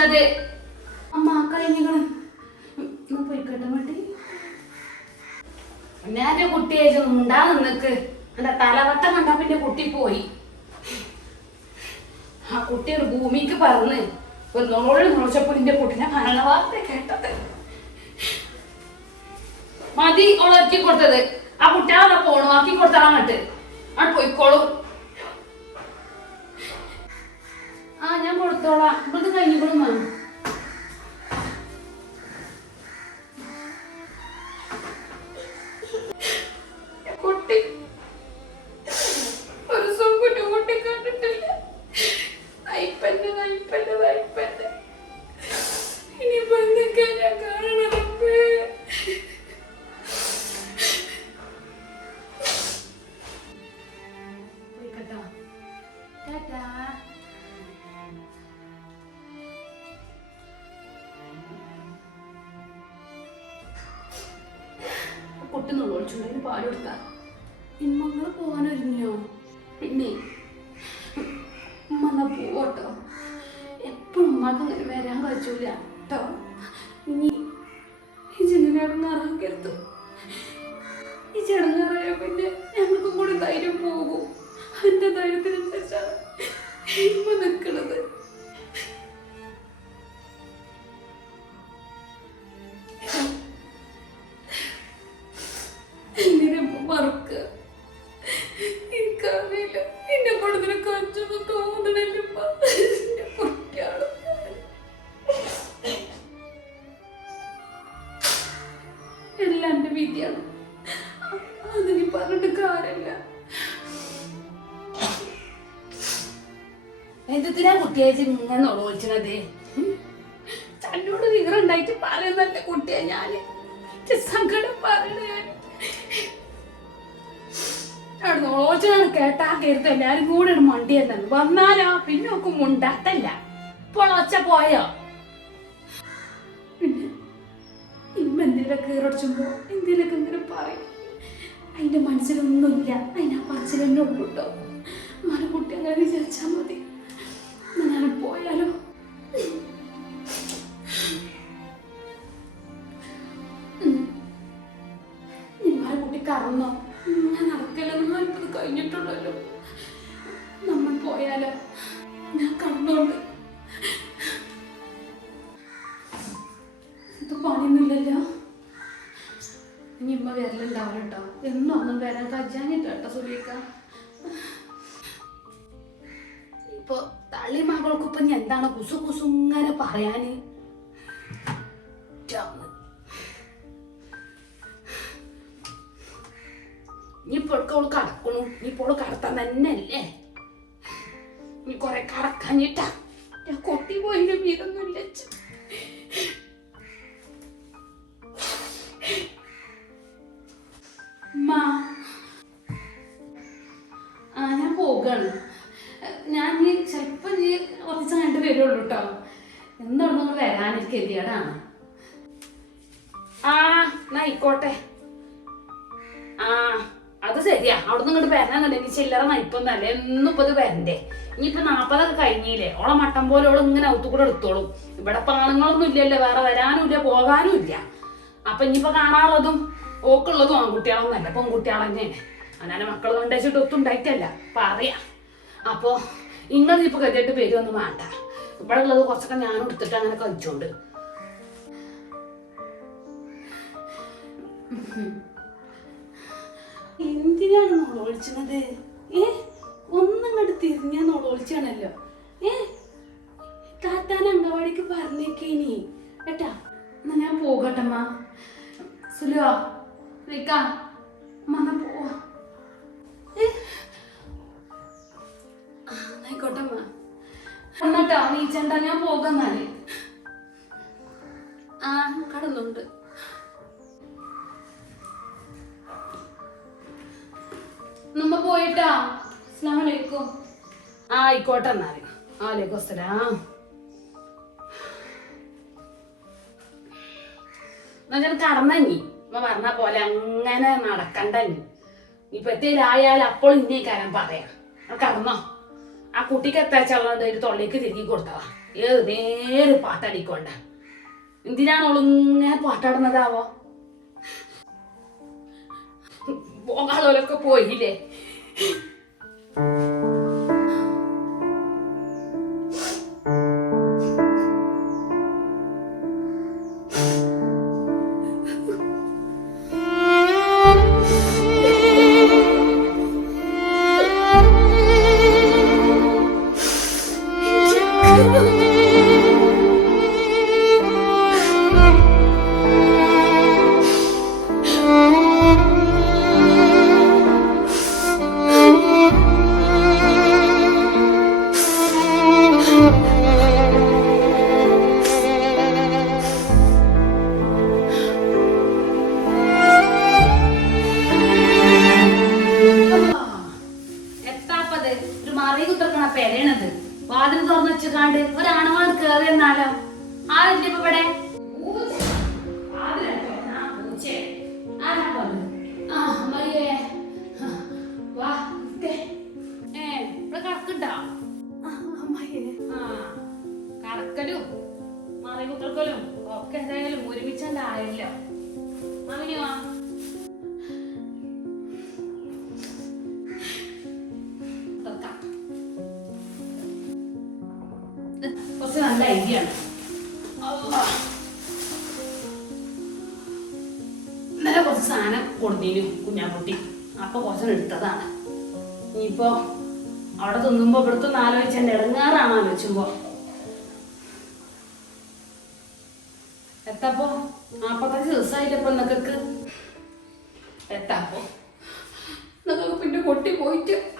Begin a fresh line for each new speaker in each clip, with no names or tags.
നോളോളിച്ചണത് അമ്മ കഴിഞ്ഞിക്കണം പോയിക്കട്ടെ മട്ടി ഞാൻ കുട്ടിയെ ഉണ്ടാ നിന്നക്ക്. എന്റെ തലവട്ടം കണ്ടാ പിന്നെ കുട്ടി പോയി. ആ കുട്ടി ഒരു ഭൂമിക്ക് പറന്ന് ഒരു നോൾ നോച്ചപ്പോ എന്റെ കുട്ടിനെ മരണവാർത്ത കേട്ടത്. മതി ഉളർക്കി കൊടുത്തത്. ആ കുട്ടികളെ പോണു ആക്കി കൊടുത്താൽ അങ്ങോട്ട്. അവിടെ പോയിക്കോളൂ. ഞാൻ കൊടുത്തോളാം. ഇവിടുന്ന് കഴിഞ്ഞിക്കോളും മാം കുട്ടി നുള്ളൊളിച്ചുണ്ടെങ്കിൽ പാൽ കൊടുത്താ. ഇമ്മങ്ങൾ പോകാനൊരുങ്ങിയോ പിന്നെ ഉമ്മ പോട്ടോ എപ്പോഴും ഉമ്മക്ക് വരാൻ കഴിച്ചില്ല കേട്ടോ. ഇനി ഈ ഇടങ്ങാറാക്കരുത് ഈ ചെടങ്ങാറായ പിന്നെ ഞങ്ങൾക്കും കൂടി ധൈര്യം പോകും. എന്റെ ധൈര്യത്തിനനുസരിച്ചാണ് ഇമ്മ നിൽക്കണത് എന്തിനാ കുട്ടിയേച്ച് ഇങ്ങനെ ഒളിച്ചത് തന്നോട് വിവരണ്ടായിട്ട് പറയുന്നല്ല കുട്ടിയെ ഞാൻ. സങ്കടം പറയണ. നോച്ചാണ് കേട്ടാ കരുത് എല്ലാരും കൂടെ മണ്ടി തന്നെ വന്നാലോ? പിന്നെ ഒക്കെ മുണ്ടാത്തല്ല. ഇപ്പോൾ ഒച്ച പോയോ? ഇമ്മ എന്തെങ്കിലുമൊക്കെ കീറടിച്ചുമ്പോ എന്തെങ്കിലുമൊക്കെ ഇങ്ങനെ പറയും? അതിന്റെ മനസ്സിലൊന്നുമില്ല. അതിനാ പറച്ചിലെന്നെ ഉള്ളൂട്ടോ മറുകുട്ടി അങ്ങനെ വിചാരിച്ചാ മതി. ഞാൻ പോയാലോ? നിങ്ങളെ കുട്ടി കറന്നോ? ഞാൻ നടക്കലെന്ന് ഇപ്പത് കഴിഞ്ഞിട്ടുള്ളല്ലോ. നമ്മൾ പോയാലോ? ഞാൻ കണ്ടോണ്ട്. ഇത് പണിയൊന്നുമില്ലല്ലോ? ഇനി ഇമ്മ വരലുണ്ടാവില്ല എന്നും ഒന്നും വരാൻ കജാനിട്ട് കേട്ടോ തള്ളി മകൾക്കൊപ്പം ഇനി എന്താണ് കുസു കുസുങ്ങനെ പറയാന്. ഇനിയിപ്പോൾ അവൾ കടക്കണു. ഇനിയിപ്പോൾ കടത്താൻ തന്നെ അല്ലേ ഇനി കൊറേ കടക്കാഞ്ഞിട്ടാ. ഞാൻ കൊട്ടി പോയിന്റെ വീടൊന്നും ഇല്ല ആയിക്കോട്ടെ. ആ അത് ശരിയാ. അവിടെ നിന്ന് ഇങ്ങോട്ട് ഇനി ചില്ലറ നയിപ്പൊന്നല്ല എന്നും ഇപ്പൊ ഇത് വരണ്ടേ. ഇനിയിപ്പോ നാപ്പതൊക്കെ കഴിഞ്ഞില്ലേ? ഓളെ മട്ടം പോലെ ഓൾ ഇങ്ങനെ കൂടെ എടുത്തോളും. ഇവിടെ പാണുങ്ങളൊന്നും ഇല്ലല്ലോ. വേറെ വരാനും ഇല്ല പോകാനും ഇല്ല. അപ്പൊ ഇനിയിപ്പോ കാണാറുള്ളതും ഓക്കുള്ളതും ആൺകുട്ടികളൊന്നല്ല പെൺകുട്ടികളെന്നെ തന്നെയാണ്. അങ്ങനെ മക്കൾ കണ്ടേച്ചിട്ട് ഒത്തും ഉണ്ടായിട്ടല്ല. പറയാ അപ്പോ നിങ്ങൾ ഇപ്പൊ കരുതിയിട്ട് പേര് ഒന്നും വേണ്ട. ഇവിടെ ഉള്ളത് കുറച്ചൊക്കെ ഞാനും എടുത്തിട്ട് അങ്ങനെ കഴിച്ചോണ്ട്. എന്തിനാണ് നുളോളിച്ചത് ഏ? ഒന്നങ്ങോട്ട് തിരിഞ്ഞാ ഒളിച്ചാണല്ലോ. ഏ? താത്താൻ അങ്കവാടിക്ക് പറഞ്ഞേക്കേനി. ഏട്ടാ എന്നാ ഞാൻ പോകട്ടമ്മ. സുലുവാ റിക്ക എന്നാ പോവാ. ഏ? ആ, എന്നായിക്കോട്ടെ അമ്മ എന്നിട്ടാ നീച്ചണ്ട ഞാൻ പോകാന്നാൽ. ആ കടന്നുണ്ട്. പോയിട്ടാ. അസ്ലാമലൈക്കും ആയിക്കോട്ടെ എന്നാൽ. കടന്നഞ്ഞി അമ്മ പറഞ്ഞ പോലെ അങ്ങനെ നടക്കണ്ടഞ്ഞി. ഇപ്പത്തേലായാൽ അപ്പോൾ ഇന്നേ കാര്യം പറയാം. കടന്നോ. ആ കുട്ടിക്ക് എത്താച്ചുള്ളത് ഒരു തൊള്ളിക്ക് തിരികെ കൊടുത്തതാ. ഏത് നേരെ പാട്ടടിക്കൊണ്ട. എന്തിനാണ് ഒളിങ്ങനെ പാട്ടാടുന്നതാവോ? പോകാളോലൊക്കെ പോയില്ലേ? うん。വെച്ചുകാണ്ട് ഒരാണവാണ് കേറി എന്നാലോ ഇപ്പൊ ഇവിടെ? അള്ളാ. ഇന്നലെ കുറച്ച് സാധനം കൊടുത്തിനു കുഞ്ഞാക്കുട്ടി. അപ്പൊ കുറച്ച് എടുത്തതാണ്. ഇനിയിപ്പോ അവിടെ തിന്നുമ്പോ ഇവിടുത്തെ ആലോചിച്ച ഇടങ്ങാറാണ് ആലോചിക്കുമ്പോ. എത്തപ്പോ? നാപ്പത്തഞ്ച് ദിവസമായില്ലപ്പോ എന്നൊക്കെ എത്താപ്പോ? എന്നൊക്കെ പിന്നെ കൊട്ടി പോയിട്ട്.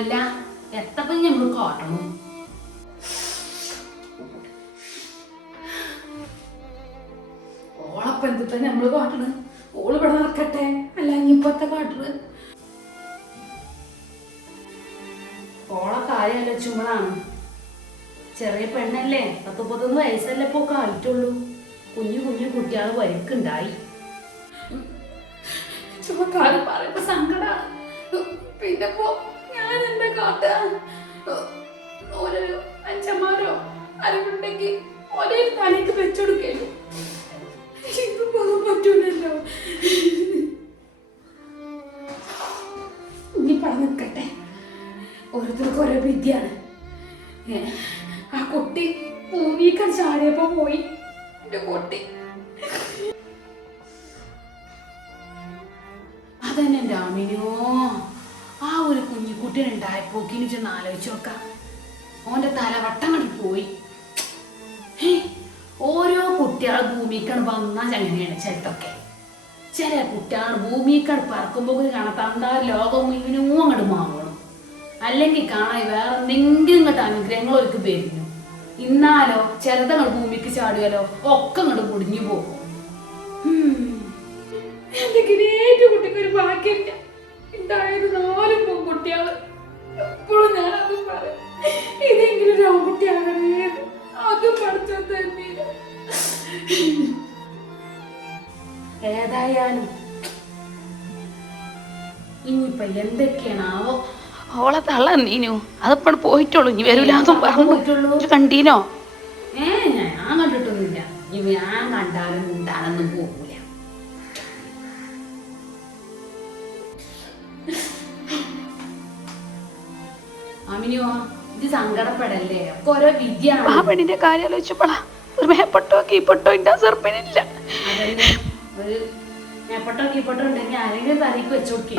അല്ല എത്തപ്പം ഞമ്മൾ കാട്ടണം? ഓളപ്പം എന്തിട്ടാ ഞമ്മൾ കോട്ടണ്? ഓൾ ഇവിടെ നടക്കട്ടെ? അല്ല ഇനിയിപ്പത്തെ കാട്ടണ്? ഓളെ കാര്യം ചുമളാണ് ചെറിയ പെണ്ണല്ലേ പത്ത് മുപ്പത്തൊന്ന് വയസ്സല്ലേ ഇപ്പൊ കാലിട്ടുള്ളൂ കുഞ്ഞു കുഞ്ഞു കുട്ടികൾ വരക്കുണ്ടായി. ചുമ കാലം പറയുമ്പോ സങ്കടാണ് പിന്നെ പോ ഞാൻ എന്റെ കാട്ടാൻ ഓരോ അച്ഛന്മാരോ ആരെങ്കിലുണ്ടെങ്കിൽ ഒരേ തലയ്ക്ക് വെച്ചെടുക്കല്ലോ ആ കുട്ടി പോയി. കുട്ടി. അതന്നെ ഒരു കുഞ്ഞിക്കുട്ടി ഉണ്ടായപ്പോക്കിന് ചെന്ന് ആലോചിച്ച് നോക്കാം. ഓന്റെ തല വട്ടം പോയി. ഓരോ കുട്ടികളെ ഭൂമിക്കാണ് വന്നാൽ അങ്ങനെയാണ് ചിലതൊക്കെ. ചില കുട്ടികൾ ഭൂമിക്കാണ് പറക്കുമ്പോൾ കാണാത്ത എന്താ ലോകം മുഴുവനും അങ്ങോട്ട് മാറണം. അല്ലെങ്കിൽ കാണാൻ വേറെ എന്തെങ്കിലും ഇങ്ങോട്ട് അനുഗ്രഹങ്ങൾ അവർക്ക് വരുന്നു. ഇന്നാലോ ചിലതങ്ങൾ ഭൂമിക്ക് ചാടിയാലോ ഒക്കെ അങ്ങോട്ട് മുടിഞ്ഞു പോകും. എന്തെങ്കിലും ഗ്രേറ്റ് കുട്ടിക്ക് ഒരു ഭാഗ്യമില്ല. ഉണ്ടായത് നാലും പെൺകുട്ടികൾ. ഇതെങ്കിലും ഒരു അത് പഠിച്ചു തന്നെ. ഏതായാലും ഇനിയിപ്പൊ എന്തൊക്കെയാണാവോ?
ഓളെ തള്ള നീനു. അതിപ്പോൾ പോയിട്ടുള്ളൂ. ഇനി വരൂലെന്നും പറഞ്ഞു. കണ്ടീനോ?
ഏ ഞാൻ കണ്ടിട്ടൊന്നുമില്ല. ഇനി ഞാൻ കണ്ടാലും ഉണ്ടാണെന്നും പോകൂല അമിനിയോ ഇത് സങ്കടപ്പെടല്ലേ? ഒക്കെ ഓരോ
ആ പെണ്ണിന്റെ കാര്യം ആലോചിച്ചപ്പോളാ ഒരു മേപ്പട്ടോ കീപ്പട്ടോ ഇല്ല സെർപ്പനില്ല
ഒരു മേപ്പട്ടോ കീപ്പട്ടോ ഉണ്ടെങ്കിൽ ആരെങ്കിലും തലയ്ക്ക് വെച്ചു കൊടുക്കേ